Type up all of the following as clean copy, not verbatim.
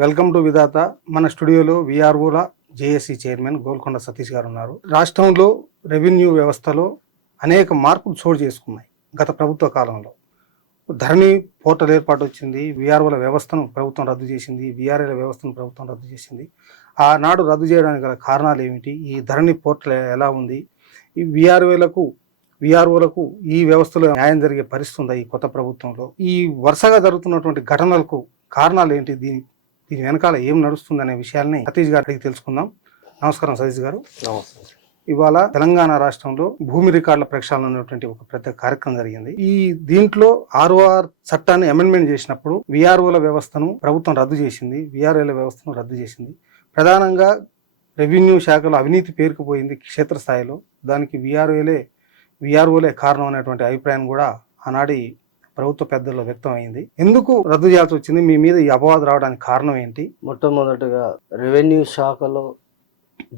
Welcome to విధాత. మన స్టూడియోలో విఆర్ఓల JAC chairman Golconda Satish గారు ఉన్నారు. రాష్ట్రంలో రెవెన్యూ వ్యవస్థలో అనేక మార్పులు చోటు చేసుకున్నాయి గత ప్రభుత్వ కాలంలో. ధరణి పోర్టల్ ఏర్పాటు వచ్చింది, విఆర్ఓల వ్యవస్థను ప్రభుత్వం రద్దు చేసింది, విఆర్ఏల వ్యవస్థను ప్రభుత్వం రద్దు చేసింది. ఆనాడు రద్దు చేయడానికి గల కారణాలు ఏమిటి, ఈ ధరణి పోర్టల్ ఎలా ఉంది, ఈ విఆర్ఓలకు ఈ వ్యవస్థలో న్యాయం జరిగే పరిస్థితి ఉందా ఈ కొత్త ప్రభుత్వంలో, ఈ వరుసగా జరుగుతున్నటువంటి ఘటనలకు కారణాలు ఏంటి, దీని వెనకాల ఏం నడుస్తుంది అనే విషయాల్ని సతీష్ గారికి తెలుసుకుందాం. నమస్కారం సతీష్ గారు. నమస్తే. ఇవాళ తెలంగాణ రాష్ట్రంలో భూమి రికార్డుల ప్రక్షాళన అనేటువంటి ఒక పెద్ద కార్యక్రమం జరిగింది. దీంట్లో ఆర్ఓఆర్ చట్టాన్ని అమెండ్మెంట్ చేసినప్పుడు విఆర్ఓల వ్యవస్థను ప్రభుత్వం రద్దు చేసింది, విఆర్ఏల వ్యవస్థను రద్దు చేసింది. ప్రధానంగా రెవెన్యూ శాఖలో అవినీతి పేరుకుపోయింది క్షేత్రస్థాయిలో. దానికి విఆర్ఓలే కారణం అనేటువంటి అభిప్రాయం కూడా ఆనాడి ప్రభుత్వ పెద్దల్లో వ్యక్తం అయింది. ఎందుకు రద్దు చేయాల్సి వచ్చింది, మీ మీద ఈ అపవాదు రావడానికి కారణం ఏంటి? మొట్టమొదటిగా రెవెన్యూ శాఖలో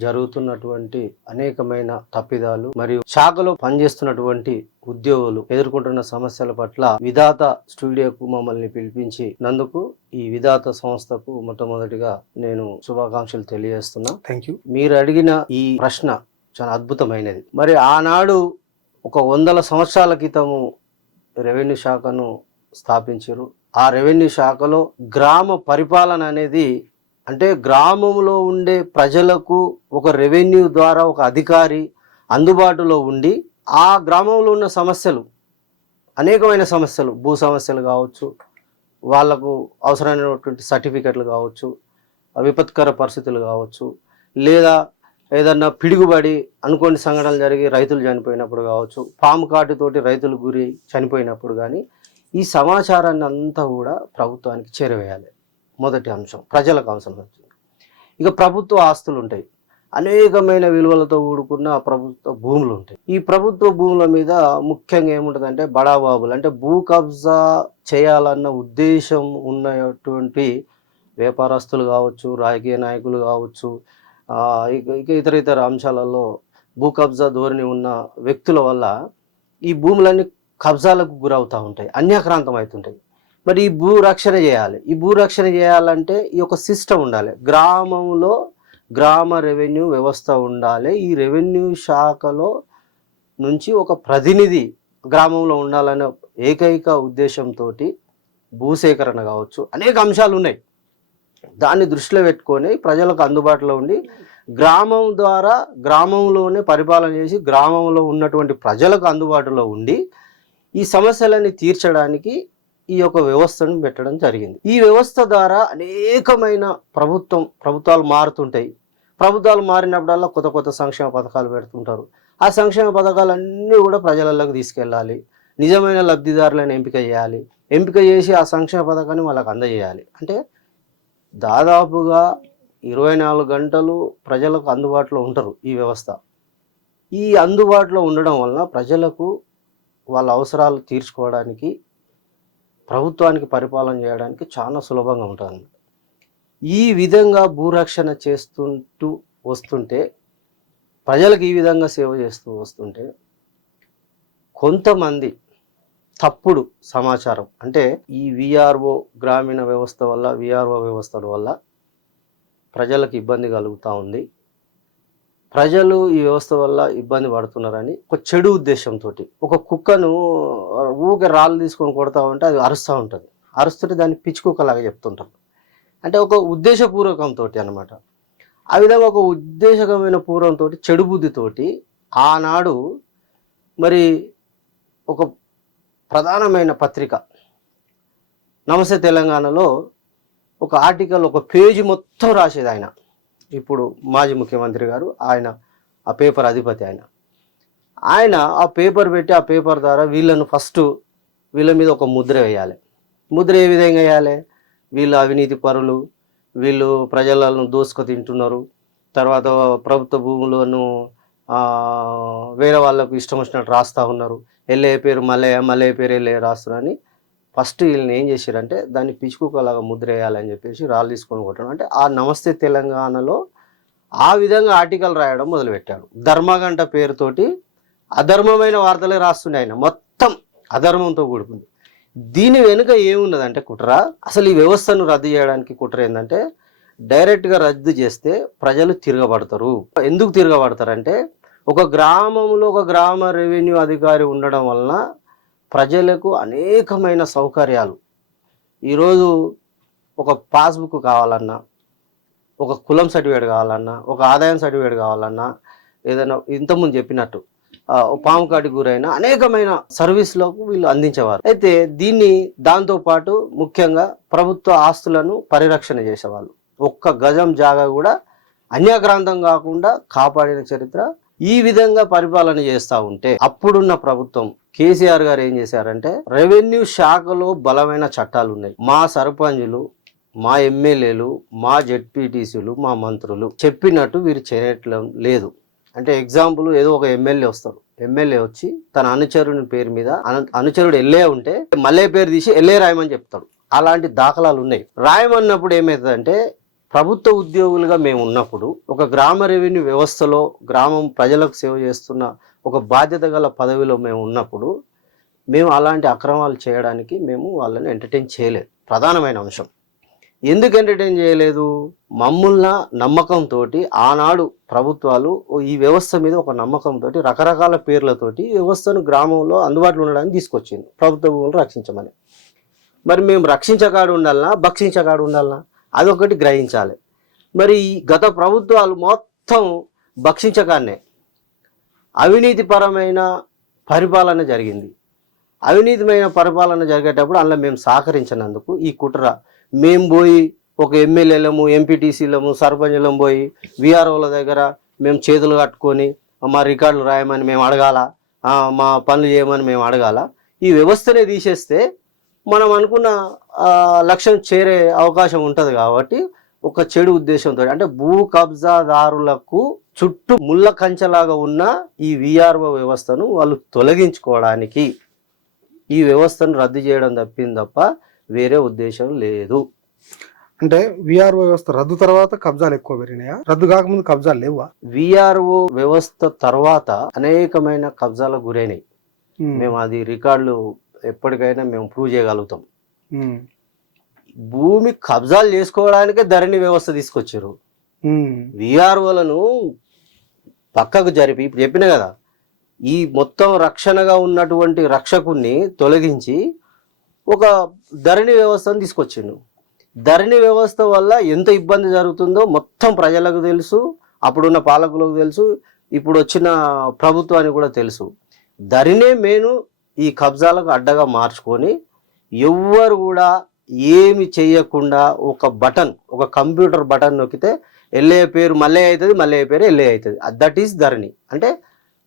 జరుగుతున్నటువంటి అనేకమైన తప్పిదాలు మరియు శాఖలో పనిచేస్తున్నటువంటి ఉద్యోగులు ఎదుర్కొంటున్న సమస్యల పట్ల విధాత స్టూడియోకు మమ్మల్ని పిలిపించి నందుకు ఈ విధాత సంస్థకు మొట్టమొదటిగా నేను శుభాకాంక్షలు తెలియజేస్తున్నా. Thank you. మీరు అడిగిన ఈ ప్రశ్న చాలా అద్భుతమైనది. మరి ఆనాడు ఒక 100 సంవత్సరాల క్రితము రెవెన్యూ శాఖను స్థాపించారు. ఆ రెవెన్యూ శాఖలో గ్రామ పరిపాలన అనేది, అంటే గ్రామంలో ఉండే ప్రజలకు ఒక రెవెన్యూ ద్వారా ఒక అధికారి అందుబాటులో ఉండి ఆ గ్రామంలో ఉన్న సమస్యలు, అనేకమైన సమస్యలు, భూ సమస్యలు కావచ్చు, వాళ్లకు అవసరమైనటువంటి సర్టిఫికెట్లు కావచ్చు, విపత్కర పరిస్థితులు కావచ్చు, లేదా ఏదన్నా పిడుగుబడి అనుకోని సంఘటనలు జరిగి రైతులు చనిపోయినప్పుడు కావచ్చు, పాము కాటుతోటి రైతులు గురి చనిపోయినప్పుడు కానీ ఈ సమాచారాన్ని అంతా కూడా ప్రభుత్వానికి చేరవేయాలి. మొదటి అంశం ప్రజలకు అవసరం వచ్చింది. ఇక ప్రభుత్వ ఆస్తులు ఉంటాయి, అనేకమైన విలువలతో కూడుకున్న ప్రభుత్వ భూములు ఉంటాయి. ఈ ప్రభుత్వ భూముల మీద ముఖ్యంగా ఏముంటుందంటే బడాబాబులు, అంటే భూ కబ్జా చేయాలన్న ఉద్దేశం ఉన్నటువంటి వ్యాపారస్తులు కావచ్చు, రాజకీయ నాయకులు కావచ్చు, ఇక ఇతర అంశాలలో భూ కబ్జా ధోరణి ఉన్న వ్యక్తుల వల్ల ఈ భూములన్నీ కబ్జాలకు గురవుతూ ఉంటాయి, అన్యాక్రాంతం అవుతుంటాయి. మరి ఈ భూ రక్షణ చేయాలి. ఈ భూ రక్షణ చేయాలంటే ఈ యొక్క సిస్టమ్ ఉండాలి. గ్రామంలో గ్రామ రెవెన్యూ వ్యవస్థ ఉండాలి. ఈ రెవెన్యూ శాఖలో నుంచి ఒక ప్రతినిధి గ్రామంలో ఉండాలనే ఏకైక ఉద్దేశంతో భూసేకరణ కావచ్చు, అనేక అంశాలు ఉన్నాయి. దాన్ని దృష్టిలో పెట్టుకొని ప్రజలకు అందుబాటులో ఉండి గ్రామం ద్వారా గ్రామంలోనే పరిపాలన చేసి గ్రామంలో ఉన్నటువంటి ప్రజలకు అందుబాటులో ఉండి ఈ సమస్యలని తీర్చడానికి ఈ యొక్క వ్యవస్థను పెట్టడం జరిగింది. ఈ వ్యవస్థ ద్వారా అనేకమైన ప్రభుత్వాలు మారుతుంటాయి. ప్రభుత్వాలు మారినప్పుడల్లా కొత్త కొత్త సంక్షేమ పథకాలు పెడుతుంటారు. ఆ సంక్షేమ పథకాలన్నీ కూడా ప్రజలలోకి తీసుకెళ్ళాలి. నిజమైన లబ్ధిదారులను ఎంపిక చేయాలి. ఎంపిక చేసి ఆ సంక్షేమ పథకాన్ని వాళ్ళకి అందజేయాలి. అంటే దాదాపుగా 24 గంటలు ప్రజలకు అందుబాటులో ఉంటారు ఈ వ్యవస్థ. ఈ అందుబాటులో ఉండడం వలన ప్రజలకు వాళ్ళ అవసరాలు తీర్చుకోవడానికి, ప్రభుత్వానికి పరిపాలన చేయడానికి చాలా సులభంగా ఉంటుంది. ఈ విధంగా భూరక్షణ చేస్తుంటూ వస్తుంటే, ప్రజలకు ఈ విధంగా సేవ చేస్తూ వస్తుంటే కొంతమంది తప్పుడు సమాచారం, అంటే ఈ విఆర్ఓ గ్రామీణ వ్యవస్థ వల్ల, విఆర్ఓ వ్యవస్థల వల్ల ప్రజలకు ఇబ్బంది కలుగుతూ ఉంది, ప్రజలు ఈ వ్యవస్థ వల్ల ఇబ్బంది పడుతున్నారని ఒక చెడు ఉద్దేశంతో ఒక కుక్కను ఊకే రాళ్ళు తీసుకొని కొడతా ఉంటే అది అరుస్తూ ఉంటుంది. అరుస్తుంటే దాన్ని పిచ్చి కుక్కలాగా చెప్తుంటారు. అంటే ఒక ఉద్దేశపూర్వకంతో అన్నమాట. ఆ విధంగా ఒక ఉద్దేశకమైన పూర్వంతో, చెడు బుద్ధితోటి ఆనాడు మరి ఒక ప్రధానమైన పత్రిక నమస్తే తెలంగాణలో ఒక ఆర్టికల్, ఒక పేజీ మొత్తం రాసేది ఆయన. ఇప్పుడు మాజీ ముఖ్యమంత్రి గారు, ఆయన ఆ పేపర్ అధిపతి. ఆయన ఆ పేపర్ పెట్టి ఆ పేపర్ ద్వారా వీళ్ళ మీద ఒక ముద్ర వేయాలి. ముద్ర ఏ విధంగా వేయాలి? వీళ్ళు అవినీతి పరులు, వీళ్ళు ప్రజలను దోసుకు తింటున్నారు, తర్వాత ప్రభుత్వ భూములను వేరే వాళ్ళకు ఇష్టం వచ్చినట్టు రాస్తూ ఉన్నారు, ఎల్లయ్య పేరు మల్లయ్య పేరు ఎల్లయ్య రాస్తున్నారని ఫస్ట్ వీళ్ళని ఏం చేశారంటే దాన్ని పిచ్చుకులాగా ముద్ర వేయాలని చెప్పేసి రాళ్ళు తీసుకొని కొట్టడం. అంటే ఆ నమస్తే తెలంగాణలో ఆ విధంగా ఆర్టికల్ రాయడం మొదలుపెట్టాడు. ధర్మగంట పేరుతోటి అధర్మమైన వార్తలే రాస్తుండే ఆయన. మొత్తం అధర్మంతో కూడుకుంది. దీని వెనుక ఏమున్నదంటే కుట్ర, అసలు ఈ వ్యవస్థను రద్దు చేయడానికి కుట్ర ఏంటంటే డైరెక్ట్గా రద్దు చేస్తే ప్రజలు తిరగబడతారు. ఎందుకు తిరగబడతారంటే ఒక గ్రామంలో ఒక గ్రామ రెవెన్యూ అధికారి ఉండడం వలన ప్రజలకు అనేకమైన సౌకర్యాలు. ఈరోజు ఒక పాస్బుక్ కావాలన్నా, ఒక కులం సర్టిఫికేట్ కావాలన్నా, ఒక ఆదాయం సర్టిఫికేట్ కావాలన్నా, ఏదైనా ఇంతకుముందు చెప్పినట్టు పాము కాటికి గురైన అనేకమైన సర్వీసులకు వీళ్ళు అందించేవారు. అయితే దీన్ని దాంతోపాటు ముఖ్యంగా ప్రభుత్వ ఆస్తులను పరిరక్షణ చేసేవాళ్ళు. ఒక్క గజం జాగా కూడా అన్యాక్రాంతం కాకుండా కాపాడిన చరిత్ర. ఈ విధంగా పరిపాలన చేస్తూ ఉంటే అప్పుడున్న ప్రభుత్వం కేసీఆర్ గారు ఏం చేశారంటే రెవెన్యూ శాఖలో బలమైన చట్టాలు ఉన్నాయి. మా సర్పంచులు, మా ఎమ్మెల్యేలు, మా జెడ్పీటీసీలు, మా మంత్రులు చెప్పినట్టు వీరు చేయట్లేదు లేదు. అంటే ఎగ్జాంపుల్, ఏదో ఒక ఎమ్మెల్యే వస్తారు, ఎమ్మెల్యే వచ్చి తన అనుచరుని పేరు మీద అనుచరుడు ఎల్ఏ ఉంటే మల్లె పేరు తీసి ఎల్ఏ రాయమని చెప్తాడు. అలాంటి దాఖలాలు ఉన్నాయి. రాయమన్నప్పుడు ఏమవుతుందంటే ప్రభుత్వ ఉద్యోగులుగా మేము ఉన్నప్పుడు ఒక గ్రామ రెవెన్యూ వ్యవస్థలో గ్రామం ప్రజలకు సేవ చేస్తున్న ఒక బాధ్యత గల పదవిలో మేము ఉన్నప్పుడు మేము అలాంటి అక్రమాలు చేయడానికి మేము వాళ్ళని ఎంటర్టైన్ చేయలేదు. ప్రధానమైన అంశం ఎందుకు ఎంటర్టైన్ చేయలేదు, మమ్ముల్న నమ్మకంతో ఆనాడు ప్రభుత్వాలు ఈ వ్యవస్థ మీద ఒక నమ్మకంతో రకరకాల పేర్లతోటి ఈ వ్యవస్థను గ్రామంలో అందుబాటులో ఉండడానికి తీసుకొచ్చింది, ప్రభుత్వ భూములు రక్షించమని. మరి మేము రక్షించకాడు ఉండాలనా, భక్షించకాడు ఉండాలనా, అదొకటి గ్రహించాలి. మరి గత ప్రభుత్వాలు మొత్తం భక్షించకాన్నే అవినీతిపరమైన పరిపాలన జరిగింది. అవినీతిమైన పరిపాలన జరిగేటప్పుడు అందులో మేము సహకరించినందుకు ఈ కుట్ర. మేము పోయి ఒక ఎమ్మెల్యేలము, ఎంపీటీసీలము, సర్పంచులం పోయి విఆర్ఓల దగ్గర మేము చేతులు కట్టుకొని మా రికార్డులు రాయమని మేము అడగాల, మా పనులు చేయమని మేము అడగాల. ఈ వ్యవస్థనే తీసేస్తే మనం అనుకున్న లక్ష్యం చేరే అవకాశం ఉంటుంది. కాబట్టి ఒక చెడు ఉద్దేశంతో అంటే భూ కబ్జాదారులకు చుట్టూ ముళ్ళ కంచెలాగా ఉన్న ఈ విఆర్ఓ వ్యవస్థను వాళ్ళు తొలగించుకోవడానికి ఈ వ్యవస్థను రద్దు చేయడం తప్ప వేరే ఉద్దేశం లేదు. అంటే విఆర్ఓ వ్యవస్థ రద్దు తర్వాత కబ్జాలు ఎక్కువ పెరిగినాయా, రద్దు కాకముందు కబ్జాలు లేవా? విఆర్ఓ వ్యవస్థ తర్వాత అనేకమైన కబ్జాలకు గురైనాయి. మేము అది రికార్డులు ఎప్పటికైనా మేము ప్రూవ్ చేయగలుగుతాం. భూమి కబ్జాలు చేసుకోవడానికే ధరణి వ్యవస్థ తీసుకొచ్చారు. విఆర్ఓలను పక్కకు జరిపి ఇప్పుడు చెప్పిన కదా, ఈ మొత్తం రక్షణగా ఉన్నటువంటి రక్షకుణ్ణి తొలగించి ఒక ధరణి వ్యవస్థను తీసుకొచ్చిండు. ధరణి వ్యవస్థ వల్ల ఎంత ఇబ్బంది జరుగుతుందో మొత్తం ప్రజలకు తెలుసు, అప్పుడున్న పాలకులకు తెలుసు, ఇప్పుడు వచ్చిన ప్రభుత్వానికి కూడా తెలుసు. ధరణే మేను ఈ కబ్జాలకు అడ్డగా మార్చుకొని ఎవ్వరు కూడా ఏమి చేయకుండా ఒక బటన్, ఒక కంప్యూటర్ బటన్ నొక్కితే ఎల్ఏ పేరు మల్లయ్య అవుతుంది, మల్లయ్య పేరు ఎల్ఏ అవుతుంది. దట్ ఈస్ ధరణి. అంటే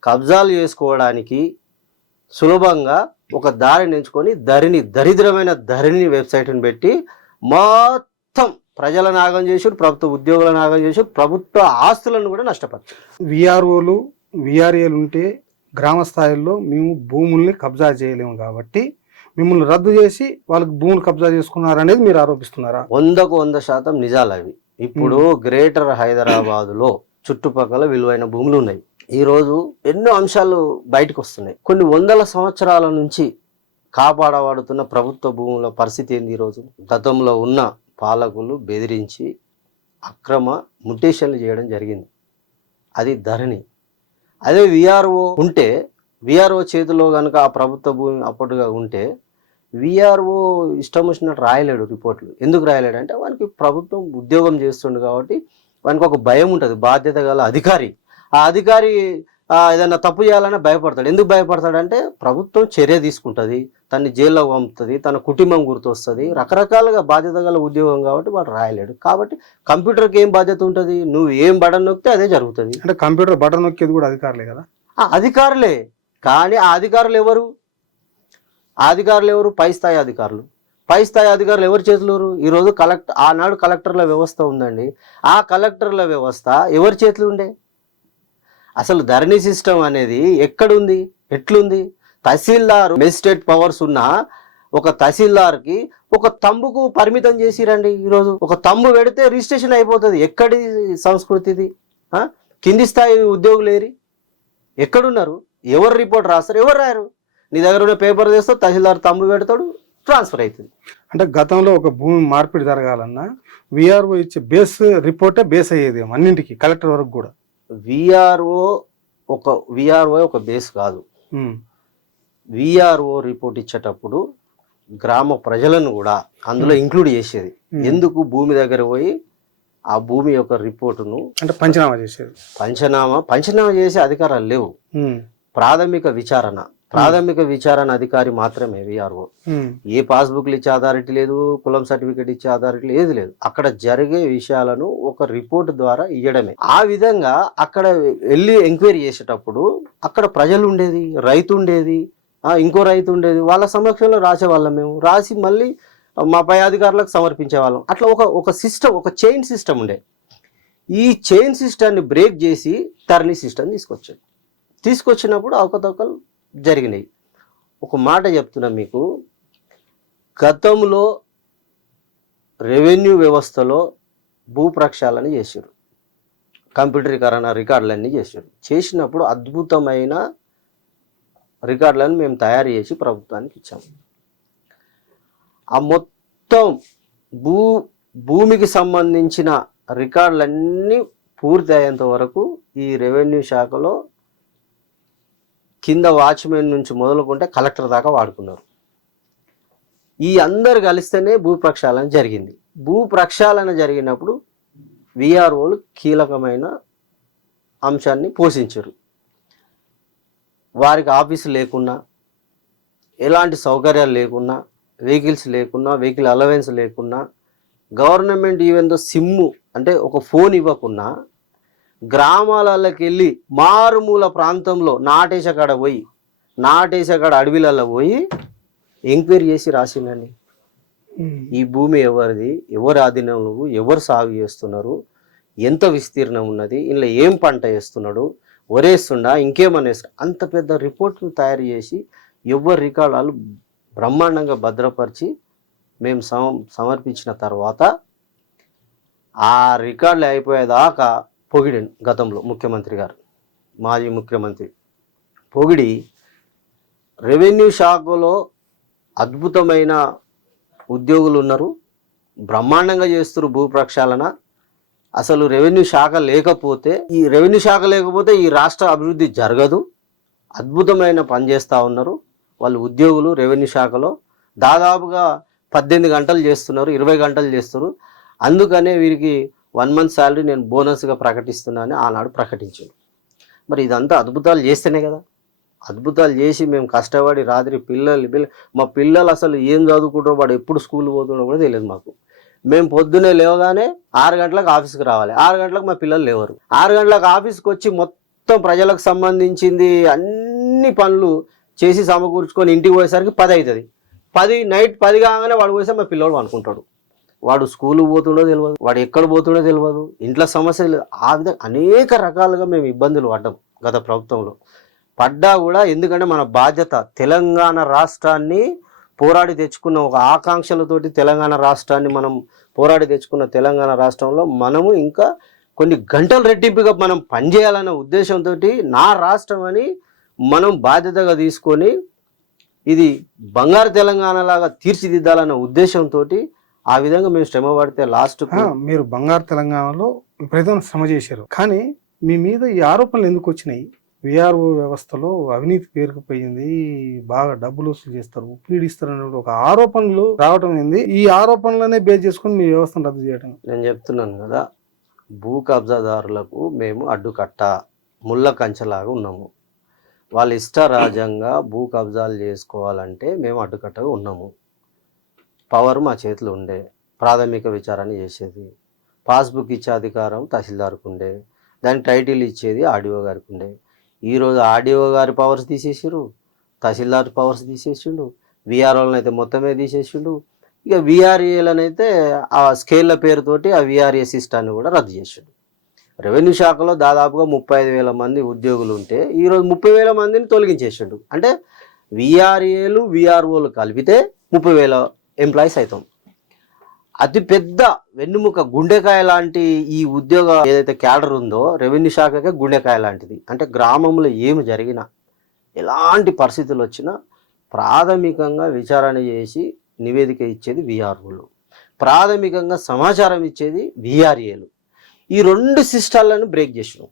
కబ్జాలు చేసుకోవడానికి సులభంగా ఒక దారిని ఎంచుకొని దరిద్రమైన ధరణి వెబ్సైట్ని పెట్టి మొత్తం ప్రజల నాగం చేసాడు, ప్రభుత్వ ఉద్యోగుల నాగం చేసాడు, ప్రభుత్వ ఆస్తులను కూడా నష్టపరిచాడు. విఆర్ఓలు విఆర్ఏలు ఉంటే గ్రామ స్థాయిలో మేము భూముల్ని కబ్జా చేయలేము కాబట్టి మిమ్మల్ని రద్దు చేసి వాళ్ళకి భూములు కబ్జా చేసుకున్నారనేది మీరు ఆరోపిస్తున్నారా? 100% నిజాలు అవి. ఇప్పుడు గ్రేటర్ హైదరాబాదులో చుట్టుపక్కల విలువైన భూములు ఉన్నాయి. ఈరోజు ఎన్నో అంశాలు బయటకు వస్తున్నాయి. కొన్ని వందల సంవత్సరాల నుంచి కాపాడబడుతున్న ప్రభుత్వ భూముల పరిస్థితి ఏంది ఈరోజు? గతంలో ఉన్న పాలకులు బెదిరించి అక్రమ ముటేషన్లు చేయడం జరిగింది. అది ధరణి. అదే విఆర్ఓ ఉంటే, విఆర్ఓ చేతిలో కనుక ఆ ప్రభుత్వ భూమి అప్పటిగా ఉంటే విఆర్ఓ ఇష్టం వచ్చినట్టు రాయలేడు రిపోర్ట్లు. ఎందుకు రాయలేడు అంటే వానికి ప్రభుత్వం ఉద్యోగం చేస్తుండు కాబట్టి వానికి ఒక భయం ఉంటుంది. బాధ్యత గల అధికారి, ఆ అధికారి ఏదైనా తప్పు చేయాలన్నా భయపడతాడు. ఎందుకు భయపడతాడంటే ప్రభుత్వం చర్య తీసుకుంటుంది, తన్ని జైల్లో పంపుతుంది, తన కుటుంబం గుర్తొస్తుంది, రకరకాలుగా బాధ్యత గల ఉద్యోగం కాబట్టి వాడు రాయలేడు. కాబట్టి కంప్యూటర్కి ఏం బాధ్యత ఉంటుంది? నువ్వు ఏం బటన్ నొక్కితే అదే జరుగుతుంది. అంటే కంప్యూటర్ బటన్ నొక్కేది కూడా అధికారులే కదా? అధికారులే. కానీ ఆ అధికారులు ఎవరు? పై స్థాయి అధికారులు. పై స్థాయి అధికారులు ఎవరి చేతిలో? ఈరోజు ఆనాడు కలెక్టర్ల వ్యవస్థ ఉందండి. ఆ కలెక్టర్ల వ్యవస్థ ఎవరి చేతులు ఉండే? అసలు ధరణి సిస్టమ్ అనేది ఎక్కడుంది, ఎట్లుంది? తహసీల్దార్ మెజిస్ట్రేట్ పవర్స్ ఉన్న ఒక తహసీల్దార్కి ఒక తంబుకు పరిమితం చేసిరండి. ఈరోజు ఒక తంబు పెడితే రిజిస్ట్రేషన్ అయిపోతుంది. ఎక్కడి సంస్కృతిది? కింది స్థాయి ఉద్యోగులు ఏరి ఎక్కడున్నారు? ఎవరు రిపోర్ట్ రాస్తారు? ఎవరు రాయరు? నీ దగ్గర ఉన్న పేపర్ తెస్తావు, తహసీల్దార్ తంబు పెడతాడు, ట్రాన్స్ఫర్ అవుతుంది. అంటే గతంలో ఒక భూమి మార్పిడి జరగాలన్నా విఆర్ఓ ఇచ్చే బేస్ రిపోర్టే బేస్ అయ్యేది అన్నింటికి, కలెక్టర్ వరకు కూడా. విఆర్ఓ ఒక బేస్ కాదు. ఉమ్, విఆర్ఓ రిపోర్ట్ ఇచ్చేటప్పుడు గ్రామ ప్రజలను కూడా అందులో ఇంక్లూడ్ చేసేది. ఎందుకు భూమి దగ్గర పోయి ఆ భూమి యొక్క రిపోర్టును అంటే పంచనామా చేసేది. పంచనామా చేసే అధికారాలు లేవు. ఉమ్, ప్రాథమిక విచారణ అధికారి మాత్రమే విఆర్ఓ. ఉమ్, ఏ పాస్బుక్లు ఇచ్చే అథారిటీ లేదు, కులం సర్టిఫికేట్ ఇచ్చే అథారిటీ ఏది లేదు. అక్కడ జరిగే విషయాలను ఒక రిపోర్ట్ ద్వారా ఇవ్వడమే. ఆ విధంగా అక్కడ వెళ్ళి ఎంక్వైరీ చేసేటప్పుడు అక్కడ ప్రజలు ఉండేది, రైతు ఉండేది, ఇంకో రైతు ఉండేది. వాళ్ళ సమక్షంలో రాసేవాళ్ళం. మేము రాసి మళ్ళీ మా పై అధికారులకు సమర్పించేవాళ్ళం. అట్లా ఒక సిస్టమ్, ఒక చైన్ సిస్టమ్ ఉండే. ఈ చైన్ సిస్టాన్ని బ్రేక్ చేసి టర్నీ సిస్టమ్ తీసుకొచ్చినప్పుడు అవకతవకలు జరిగినాయి. ఒక మాట చెప్తున్నా మీకు, గతంలో రెవెన్యూ వ్యవస్థలో భూ ప్రక్షాళన చేశారు, కంప్యూటరీకరణ రికార్డులన్నీ చేసినప్పుడు అద్భుతమైన రికార్డులను మేము తయారు చేసి ప్రభుత్వానికి ఇచ్చాము. ఆ మొత్తం భూమికి సంబంధించిన రికార్డులన్నీ పూర్తి అయ్యేంత వరకు ఈ రెవెన్యూ శాఖలో కింద వాచ్మెన్ నుంచి మొదలుకుంటే కలెక్టర్ దాకా వాడుకున్నారు. ఈ అందరు కలిస్తేనే భూ ప్రక్షాళన జరిగింది. భూ ప్రక్షాళన జరిగినప్పుడు విఆర్ఓలు కీలకమైన అంశాన్ని పోషించారు. వారికి ఆఫీసు లేకున్నా, ఎలాంటి సౌకర్యాలు లేకున్నా, వెహికల్స్ లేకున్నా, వెహికల్ అలవెన్స్ లేకున్నా, గవర్నమెంట్ ఈవెన్ సిమ్ము అంటే ఒక ఫోన్ ఇవ్వకున్నా గ్రామాలకి వెళ్ళి మారుమూల ప్రాంతంలో నాటేసకాడ అడవిలలో పోయి ఎంక్వైరీ చేసి రాసిందండి. ఈ భూమి ఎవరిది, ఎవరి ఆధీనంలో, ఎవరు సాగు చేస్తున్నారు, ఎంత విస్తీర్ణం ఉన్నది, ఇందులో ఏం పంట వేస్తున్నాడు, వరేస్తుండా, ఇంకేమన్నా వేస్తున్నా, అంత పెద్ద రిపోర్ట్ను తయారు చేసి ఎవరి రికార్డులు బ్రహ్మాండంగా భద్రపరిచి మేము సమర్పించిన తర్వాత ఆ రికార్డులు అయిపోయేదాకా పొగిడి గతంలో ముఖ్యమంత్రి గారు, మాజీ ముఖ్యమంత్రి పొగిడి రెవెన్యూ శాఖలో అద్భుతమైన ఉద్యోగులు ఉన్నారు, బ్రహ్మాండంగా చేస్తారు భూ ప్రక్షాళన, అసలు రెవెన్యూ శాఖ లేకపోతే ఈ రాష్ట్ర అభివృద్ధి జరగదు, అద్భుతమైన పని చేస్తూ ఉన్నారు వాళ్ళు ఉద్యోగులు. రెవెన్యూ శాఖలో దాదాపుగా 18 గంటలు చేస్తున్నారు, 20 గంటలు చేస్తారు. అందుకనే వీరికి 1 మంత్ శాలరీ నేను బోనస్గా ప్రకటిస్తున్నానని ఆనాడు ప్రకటించాను. మరి ఇదంతా అద్భుతాలు చేస్తేనే కదా. అద్భుతాలు చేసి మేము కష్టపడి రాత్రి మా పిల్లలు అసలు ఏం చదువుకుంటారో, వాడు ఎప్పుడు స్కూల్ పోతుండో కూడా తెలియదు మాకు. మేము పొద్దున్నే లేవగానే 6 గంటలకు ఆఫీస్కి రావాలి, 6 గంటలకు మా పిల్లలు లేవరు. 6 గంటలకు ఆఫీస్కి వచ్చి మొత్తం ప్రజలకు సంబంధించింది అన్ని పనులు చేసి సమకూర్చుకొని ఇంటికి పోయేసరికి 10 అవుతుంది. నైట్ 10 కాగానే వాడు పోయేసరికి మా పిల్లవాడు అనుకుంటాడు. వాడు స్కూల్కి పోతుండో తెలియదు, వాడు ఎక్కడ పోతుండో తెలియదు, ఇంట్లో సమస్యలు. ఆ విధంగా అనేక రకాలుగా మేము ఇబ్బందులు పడ్డాం గత ప్రభుత్వంలో. పడ్డా కూడా ఎందుకంటే మన బాధ్యత, తెలంగాణ రాష్ట్రాన్ని పోరాడి తెచ్చుకున్న ఒక ఆకాంక్షలతోటి తెలంగాణ రాష్ట్రాన్ని మనం పోరాడి తెచ్చుకున్న తెలంగాణ రాష్ట్రంలో మనము ఇంకా కొన్ని గంటల రెట్టింపుగా మనం పనిచేయాలన్న ఉద్దేశంతో నా రాష్ట్రం అని మనం బాధ్యతగా తీసుకొని ఇది బంగారు తెలంగాణ లాగా తీర్చిదిద్దాలన్న ఉద్దేశంతో ఆ విధంగా మేము శ్రమ పడితే లాస్ట్ మీరు బంగారు తెలంగాణలో విపరీతమైన శ్రమ చేశారు. కానీ మీ మీద ఈ ఆరోపణలు ఎందుకు వచ్చినాయి? విఆర్ఓ వ్యవస్థలో అవినీతి పేరుకుపోయింది, బాగా డబ్బులు వసూలు చేస్తారు, పీడిస్తారు అనే ఒక ఆరోపణలు రావటం ఏంది? ఈ ఆరోపణలనే బేస్ చేసుకుని మీ వ్యవస్థను రద్దు చేయడం. నేను చెప్తున్నాను కదా, భూ కబ్జాదారులకు మేము అడ్డుకట్ట, ముళ్ళ కంచెలాగా ఉన్నాము. వాళ్ళ ఇష్టరాజ్యంగా భూ కబ్జాలు చేసుకోవాలంటే మేము అడ్డుకట్టగా ఉన్నాము. పవర్ మా చేతిలో ఉండే, ప్రాథమిక విచారణ చేసేది, పాస్బుక్ ఇచ్చే అధికారం తహసీల్దార్కు ఉండే, దానికి టైటిల్ ఇచ్చేది ఆర్డీఓ గారికి ఉండే. ఈరోజు ఆర్డీఓ గారి పవర్స్ తీసేసారు, తహసీల్దార్ పవర్స్ తీసేసిండు, విఆర్ఓలను అయితే మొత్తమే తీసేసిండు. ఇక విఆర్ఏలను అయితే ఆ స్కేళ్ల పేరుతోటి ఆ విఆర్ఏ సిస్టాన్ని కూడా రద్దు చేసిండు. రెవెన్యూ శాఖలో దాదాపుగా 35,000 మంది ఉద్యోగులు ఉంటే ఈరోజు 30,000 మందిని తొలగించేసిండు. అంటే విఆర్ఏలు విఆర్ఓలు కలిపితే 30,000 ఎంప్లాయీస్ అవుతాం. అతిపెద్ద వెన్నుముక, గుండెకాయ లాంటి ఈ ఉద్యోగ ఏదైతే క్యాడర్ ఉందో రెవెన్యూ శాఖకే గుండెకాయ లాంటిది. అంటే గ్రామంలో ఏమి జరిగినా, ఎలాంటి పరిస్థితులు వచ్చినా ప్రాథమికంగా విచారణ చేసి నివేదిక ఇచ్చేది విఆర్ఓలు, ప్రాథమికంగా సమాచారం ఇచ్చేది విఆర్ఏలు. ఈ 2 సిస్టాలను బ్రేక్ చేసినాం.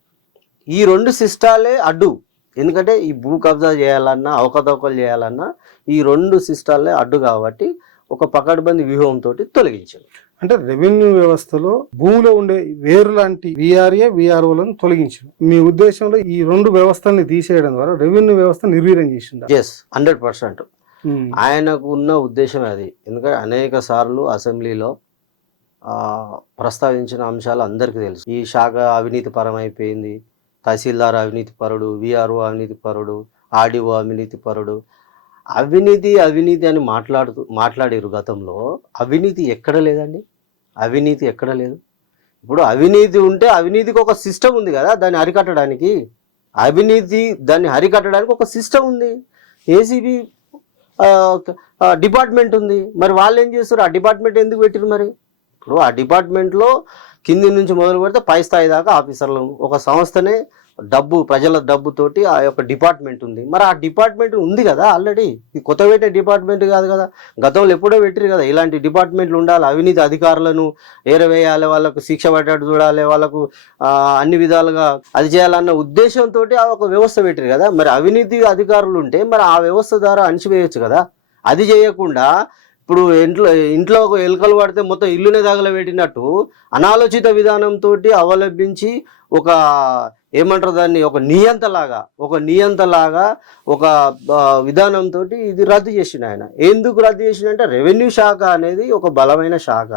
ఈ 2 సిస్టాలే అడ్డు. ఎందుకంటే ఈ భూ కబ్జా చేయాలన్నా అవకతవకలు చేయాలన్నా ఈ 2 సిస్టాలే అడ్డు కాబట్టి ఒక పకడ్బందీ వ్యూహంతో తొలగించారు. అంటే రెవెన్యూ వ్యవస్థలో భూమిలో ఉండే వేరు లాంటి విఆర్ఏ విఆర్ఓలను తొలగించారు. మీ ఉద్దేశంలో ఈ 2 వ్యవస్థల్ని తీసేయడం ద్వారా రెవెన్యూ వ్యవస్థ నిర్వీర్యం చేసిందా? ఎస్, 100%. ఆయనకు ఉన్న ఉద్దేశం అది. ఎందుకంటే అనేక సార్లు అసెంబ్లీలో ప్రస్తావించిన అంశాలు అందరికీ తెలుసు. ఈ శాఖ అవినీతి పరమైపోయింది, తహసీల్దార్ అవినీతి పరుడు, విఆర్ఓ అవినీతి పరుడు, ఆర్డీఓ అవినీతి పరుడు. అవినీతి అవినీతి అని మాట్లాడారు గతంలో. అవినీతి ఎక్కడ లేదండి, అవినీతి ఎక్కడ లేదు. ఇప్పుడు అవినీతి ఉంటే అవినీతికి ఒక సిస్టమ్ ఉంది కదా, దాన్ని అరికట్టడానికి. దాన్ని అరికట్టడానికి ఒక సిస్టమ్ ఉంది. ఏసీబీ డిపార్ట్మెంట్ ఉంది. మరి వాళ్ళు ఏం చేస్తారు? ఆ డిపార్ట్మెంట్ ఎందుకు పెట్టారు? మరి ఇప్పుడు ఆ డిపార్ట్మెంట్లో కింది నుంచి మొదలు పెడితే పై స్థాయి దాకా ఆఫీసర్లు, ఒక సంస్థనే ప్రజల డబ్బుతోటి ఆ యొక్క డిపార్ట్మెంట్ ఉంది. మరి ఆ డిపార్ట్మెంట్ ఉంది కదా ఆల్రెడీ, ఇది కొత్త పెట్టే డిపార్ట్మెంట్ కాదు కదా. గతంలో ఎప్పుడో పెట్టారు కదా ఇలాంటి డిపార్ట్మెంట్లు ఉండాలి, అవినీతి అధికారులను ఏరవేయాలి, వాళ్ళకు శిక్ష పడ్డట్టు చూడాలి, వాళ్ళకు అన్ని విధాలుగా అది చేయాలన్న ఉద్దేశంతో ఆ ఒక వ్యవస్థ పెట్టారు కదా. మరి అవినీతి అధికారులు ఉంటే మరి ఆ వ్యవస్థ ద్వారా అణిచివేయచ్చు కదా. అది చేయకుండా ఇప్పుడు ఇంట్లో ఒక ఎలుకలు పడితే మొత్తం ఇల్లునే తగలబెట్టినట్టు అనాలోచిత విధానంతో అవలంబించి ఒక ఏమంటారు దాన్ని, ఒక నియంతలాగా ఒక విధానంతో ఇది రద్దు చేసిన ఆయన. ఎందుకు రద్దు చేసిందంటే రెవెన్యూ శాఖ అనేది ఒక బలమైన శాఖ.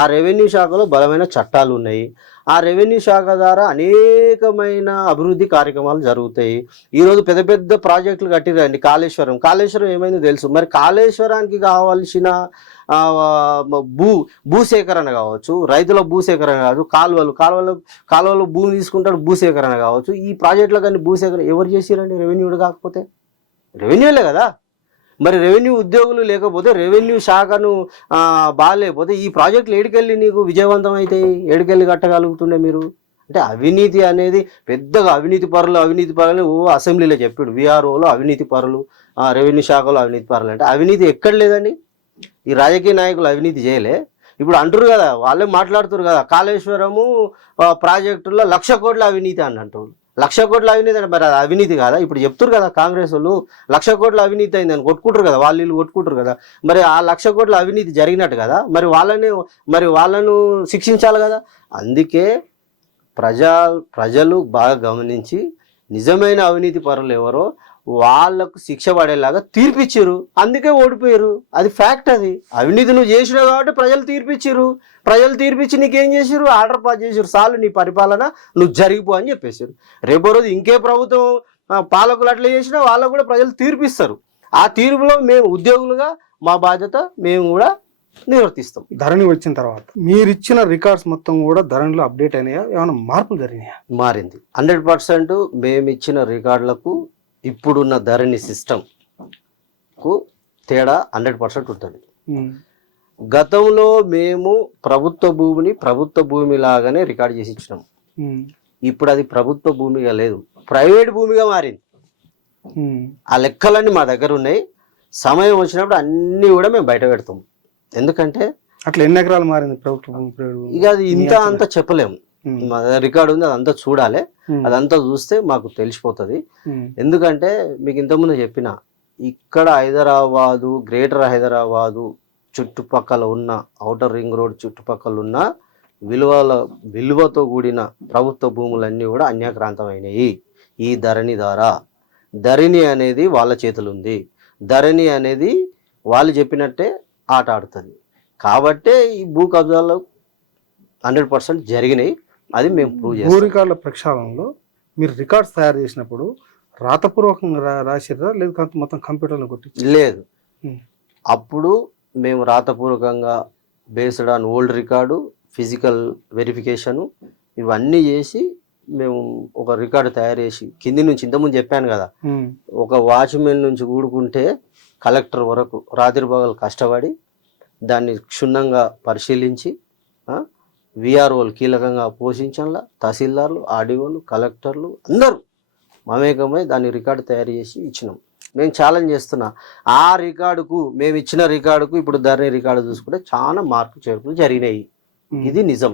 ఆ రెవెన్యూ శాఖలో బలమైన చట్టాలు ఉన్నాయి. ఆ రెవెన్యూ శాఖ ద్వారా అనేకమైన అభివృద్ధి కార్యక్రమాలు జరుగుతాయి. ఈరోజు పెద్ద పెద్ద ప్రాజెక్టులు కట్టిరండి. కాళేశ్వరం ఏమైందో తెలుసు. మరి కాళేశ్వరానికి కావాల్సిన భూసేకరణ కావచ్చు, రైతుల భూసేకరణ కావచ్చు, కాలువలు భూమి తీసుకుంటాడు, భూసేకరణ కావచ్చు. ఈ ప్రాజెక్టులో కానీ భూసేకరణ ఎవరు చేసిరండి? రెవెన్యూడు కాకపోతే రెవెన్యూలే కదా. మరి రెవెన్యూ ఉద్యోగులు లేకపోతే, రెవెన్యూ శాఖను బాగాలేకపోతే ఈ ప్రాజెక్టులు ఏడికెళ్ళి నీకు విజయవంతం అవుతాయి? ఏడికెళ్ళి కట్టగలుగుతుండే మీరు? అంటే అవినీతి అనేది పెద్దగా అవినీతి పరులు అసెంబ్లీలో చెప్పాడు. విఆర్ఓలో అవినీతి పరులు, రెవెన్యూ శాఖలో అవినీతి పరులు. అంటే అవినీతి ఎక్కడ లేదండి. ఈ రాజకీయ నాయకులు అవినీతి చేయలే. ఇప్పుడు అంటారు కదా, వాళ్ళే మాట్లాడుతారు కదా, కాళేశ్వరము ప్రాజెక్టుల్లో 1,00,000 కోట్ల అవినీతి అని అంటారు. 1,00,000 కోట్ల అవినీతి అంటే మరి అది అవినీతి కాదా? ఇప్పుడు చెప్తారు కదా కాంగ్రెస్ వాళ్ళు 1,00,000 కోట్ల అవినీతి అయిందని కొట్టుకుంటారు కదా, వాళ్ళు కొట్టుకుంటారు కదా. మరి ఆ 1,00,000 కోట్ల అవినీతి జరిగినట్టు కదా. మరి వాళ్ళను శిక్షించాలి కదా. అందుకే ప్రజలు బాగా గమనించి నిజమైన అవినీతి పరులు ఎవరో వాళ్ళకు శిక్ష పడేలాగా తీర్పిచ్చారు. అందుకే ఓడిపోయారు. అది ఫ్యాక్ట్. అది అవినీతి నువ్వు చేసినావు కాబట్టి ప్రజలు తీర్పిచ్చి నీకేం చేసారు? ఆర్డర్ పాస్ చేసారు. చాలు నీ పరిపాలన నువ్వు జరిగిపో అని చెప్పేశారు. రేపో రోజు ఇంకే ప్రభుత్వం పాలకులు అట్లా చేసినా వాళ్ళకు కూడా ప్రజలు తీర్పిస్తారు. ఆ తీర్పులో మేము ఉద్యోగులుగా మా బాధ్యత మేము కూడా నిర్వర్తిస్తాం. ధరణి వచ్చిన తర్వాత మీరు ఇచ్చిన రికార్డ్స్ మొత్తం కూడా ధరణిలో అప్డేట్ అయినాయా? ఏమైనా మార్పులు జరిగినాయా? మారింది. 100% మేము ఇచ్చిన రికార్డులకు ఇప్పుడున్న ధరణి సిస్టంకు తేడా 100% ఉంటుంది. గతంలో మేము ప్రభుత్వ భూమిని ప్రభుత్వ భూమి లాగానే రికార్డ్ చేసి ఇచ్చినాం. ఇప్పుడు అది ప్రభుత్వ భూమిగా లేదు, ప్రైవేట్ భూమిగా మారింది. ఆ లెక్కలన్నీ మా దగ్గర ఉన్నాయి. సమయం వచ్చినప్పుడు అన్నీ కూడా మేము బయట పెడతాం. ఎందుకంటే అట్లా ఎన్ని ఎకరాలు మారింది ప్రభుత్వ భూమి? ఇక అది అంతా చెప్పలేము. మా రికార్డు ఉంది, అదంతా చూడాలి. అదంతా చూస్తే మాకు తెలిసిపోతుంది. ఎందుకంటే మీకు ఇంతకుముందు చెప్పిన ఇక్కడ హైదరాబాదు, గ్రేటర్ హైదరాబాదు చుట్టుపక్కల ఉన్న ఔటర్ రింగ్ రోడ్ చుట్టుపక్కల ఉన్న విలువతో కూడిన ప్రభుత్వ భూములన్నీ కూడా అన్యాక్రాంతమైనవి ఈ ధరణి ద్వారా. ధరణి అనేది వాళ్ళ చేతులు ఉంది. ధరణి అనేది వాళ్ళు చెప్పినట్టే ఆట ఆడుతుంది. కాబట్టే ఈ భూ కబ్జాలు 100% జరిగినాయి. అది మేము ప్రూవ్ చేస్తాం. భూ రికార్డుల ప్రక్షాళనలో మీరు రికార్డ్స్ తయారు చేసినప్పుడు రాతపూర్వకంగా రాసిరా లేదా మొత్తం కంప్యూటర్లో కొట్టి? లేదు, అప్పుడు మేము రాతపూర్వకంగా based on old record, physical verification ఇవన్నీ చేసి మేము ఒక రికార్డు తయారు చేసి కింది నుంచి ఇంతకుముందు చెప్పాను కదా, ఒక వాచ్మెన్ నుంచి కూడుకుంటే కలెక్టర్ వరకు రాత్రి పగలు కష్టపడి దాన్ని క్షుణ్ణంగా పరిశీలించి విఆర్ఓలు కీలకంగా పోషించాల, తహసీల్దార్లు, ఆర్డీఓలు, కలెక్టర్లు అందరూ మమేకమై దాన్ని రికార్డు తయారు చేసి ఇచ్చినాం. నేను ఛాలెంజ్ చేస్తున్నా. ఆ రికార్డుకు మేము ఇచ్చిన రికార్డుకు ఇప్పుడు ధరణి రికార్డు చూసుకుంటే చాలా మార్పు చేర్పులు జరిగినాయి. ఇది నిజం.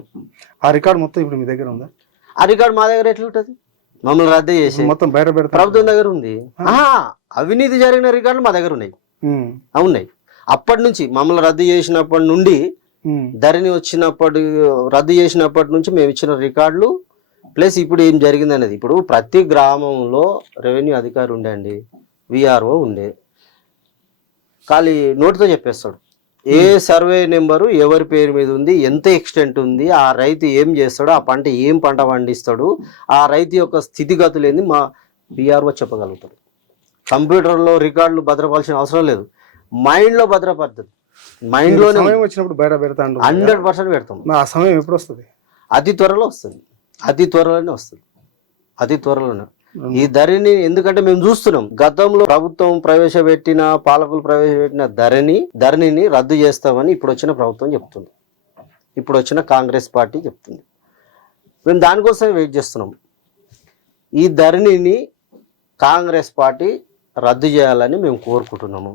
ఆ రికార్డు మొత్తం ఇప్పుడు మీ దగ్గర ఉందా? ఆ రికార్డు మా దగ్గర ఎట్లా ఉంటుంది? మమ్మల్ని రద్దు చేసి మొత్తం బయట పెడతా ప్రభుత్వం దగ్గర ఉంది. అవినీతి జరిగిన రికార్డులు మా దగ్గర ఉన్నాయి. ఉన్నాయి. అప్పటి నుంచి మమ్మల్ని రద్దు చేసినప్పటి నుండి ధరణి రద్దు చేసినప్పటి నుంచి మేము ఇచ్చిన రికార్డులు ప్లస్ ఇప్పుడు ఏం జరిగింది అనేది. ఇప్పుడు ప్రతి గ్రామంలో రెవెన్యూ అధికారి ఉండే అండి, విఆర్ఓ ఉండే. ఖాళీ నోటితో చెప్పేస్తాడు ఏ సర్వే నెంబరు ఎవరి పేరు మీద ఉంది, ఎంత ఎక్స్టెంట్ ఉంది, ఆ రైతు ఏం చేస్తాడు, ఆ పంట ఏం పంట పండిస్తాడు, ఆ రైతు యొక్క స్థితిగతులు ఏంది మా విఆర్ఓ చెప్పగలుగుతాడు. కంప్యూటర్లో రికార్డులు భద్రపడాల్సిన అవసరం లేదు, మైండ్లో భద్రపడుతుంది. మైండ్లోనే వచ్చినప్పుడు బయట పెడతా 100% పెడతాం. ఆ సమయం ఎప్పుడు వస్తుంది? అతి త్వరలో వస్తుంది. అతి త్వరలోనే. ఈ ధరణి ఎందుకంటే మేము చూస్తున్నాం, గతంలో ప్రభుత్వం ప్రవేశపెట్టిన పాలకులు ప్రవేశపెట్టిన ధరణిని రద్దు చేస్తామని ఇప్పుడు వచ్చిన ప్రభుత్వం చెప్తుంది, ఇప్పుడు వచ్చిన కాంగ్రెస్ పార్టీ చెప్తుంది. మేము దానికోసమే వెయిట్ చేస్తున్నాం. ఈ ధరణిని కాంగ్రెస్ పార్టీ రద్దు చేయాలని మేము కోరుకుంటున్నాము.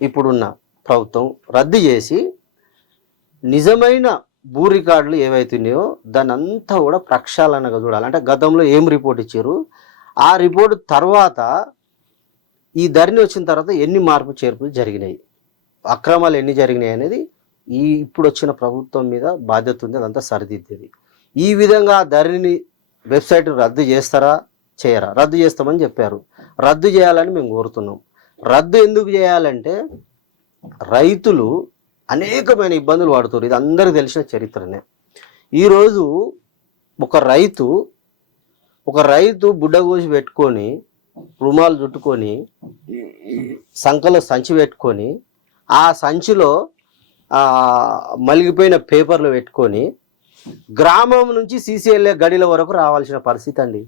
ఇప్పుడున్న ప్రభుత్వం రద్దు చేసి నిజమైన భూ రికార్డులు ఏవైతున్నాయో దాన్ని అంతా కూడా ప్రక్షాళనగా చూడాలి. అంటే గతంలో ఏం రిపోర్ట్ ఇచ్చారు, ఆ రిపోర్ట్ తర్వాత ఈ ధరణి వచ్చిన తర్వాత ఎన్ని మార్పు చేర్పులు జరిగినాయి, అక్రమాలు ఎన్ని జరిగినాయి అనేది ఇప్పుడు వచ్చిన ప్రభుత్వం మీద బాధ్యత ఉంది. అదంతా సరిదిద్దేది. ఈ విధంగా ధరణిని వెబ్సైట్ రద్దు చేస్తారా చేయరా? రద్దు చేస్తామని చెప్పారు. రద్దు చేయాలని మేము కోరుతున్నాం. రద్దు ఎందుకు చేయాలంటే రైతులు అనేకమైన ఇబ్బందులు పడుతారు. ఇది అందరికీ తెలిసిన చరిత్రనే. ఈరోజు ఒక రైతు బుడ్డ కోసి పెట్టుకొని, రుమాలు చుట్టుకొని, సంకలో సంచి పెట్టుకొని, ఆ సంచిలో మలిగిపోయిన పేపర్లు పెట్టుకొని గ్రామం నుంచి సీసీఎల్ఏ గడిల వరకు రావాల్సిన పరిస్థితి అండి.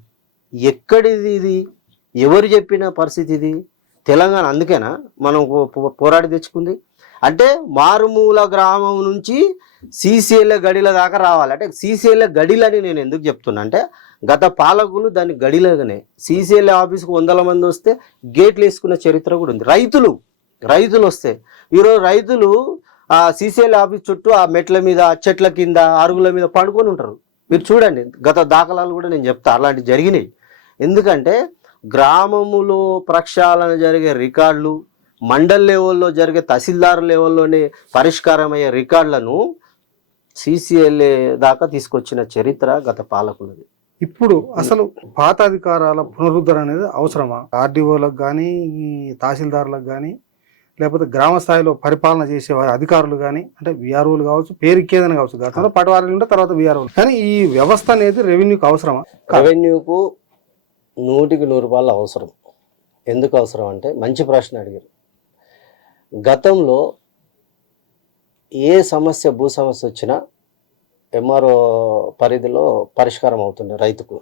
ఎక్కడిది ఇది? ఎవరు చెప్పిన పరిస్థితి ఇది? తెలంగాణ అందుకేనా మనం పోరాడి తెచ్చుకుంది? అంటే మారుమూల గ్రామం నుంచి సీసీఎల్ఏ గడిల దాకా రావాలి. అంటే సీసీఎల్ఏ గడిలని నేను ఎందుకు చెప్తున్నా అంటే, గత పాలకులు దాన్ని గడిలగానే సీసీఎల్ఏ ఆఫీస్కు 100 మంది వస్తే గేట్లు వేసుకున్న చరిత్ర కూడా ఉంది. రైతులు వస్తే ఈరోజు రైతులు ఆ సీసీఎల్ఏ ఆఫీస్ చుట్టూ ఆ మెట్ల మీద, చెట్ల కింద, అరుగుల మీద పడుకొని ఉంటారు. మీరు చూడండి, గత దాఖలాలు కూడా నేను చెప్తా, అలాంటివి జరిగినాయి. ఎందుకంటే గ్రామములో ప్రక్షాళన జరిగే రికార్డులు, మండల్ లెవెల్లో జరిగే తహసీల్దార్ లెవెల్లోనే పరిష్కారం అయ్యే రికార్డులను సీసీఎల్ఏ దాకా తీసుకొచ్చిన చరిత్ర గత పాలకులది. ఇప్పుడు అసలు పాత అధికారాల పునరుద్ధరణ అనేది అవసరమా? ఆర్డీఓలకు కానీ, తహసీల్దార్లకు కానీ, లేకపోతే గ్రామ స్థాయిలో పరిపాలన చేసే అధికారులు కానీ, అంటే విఆర్ఓలు కావచ్చు, పేరుకి ఏదైనా కావచ్చు, గతంలో పటవారీలు ఉంటే తర్వాత విఆర్ఓలు, కానీ ఈ వ్యవస్థ అనేది రెవెన్యూకి అవసరమా? రెవెన్యూకు 100% అవసరం. ఎందుకు అవసరం అంటే, మంచి ప్రశ్న అడిగారు. గతంలో ఏ సమస్య, భూ సమస్య వచ్చినా ఎంఆర్ఓ పరిధిలో పరిష్కారం అవుతుండే రైతుకు.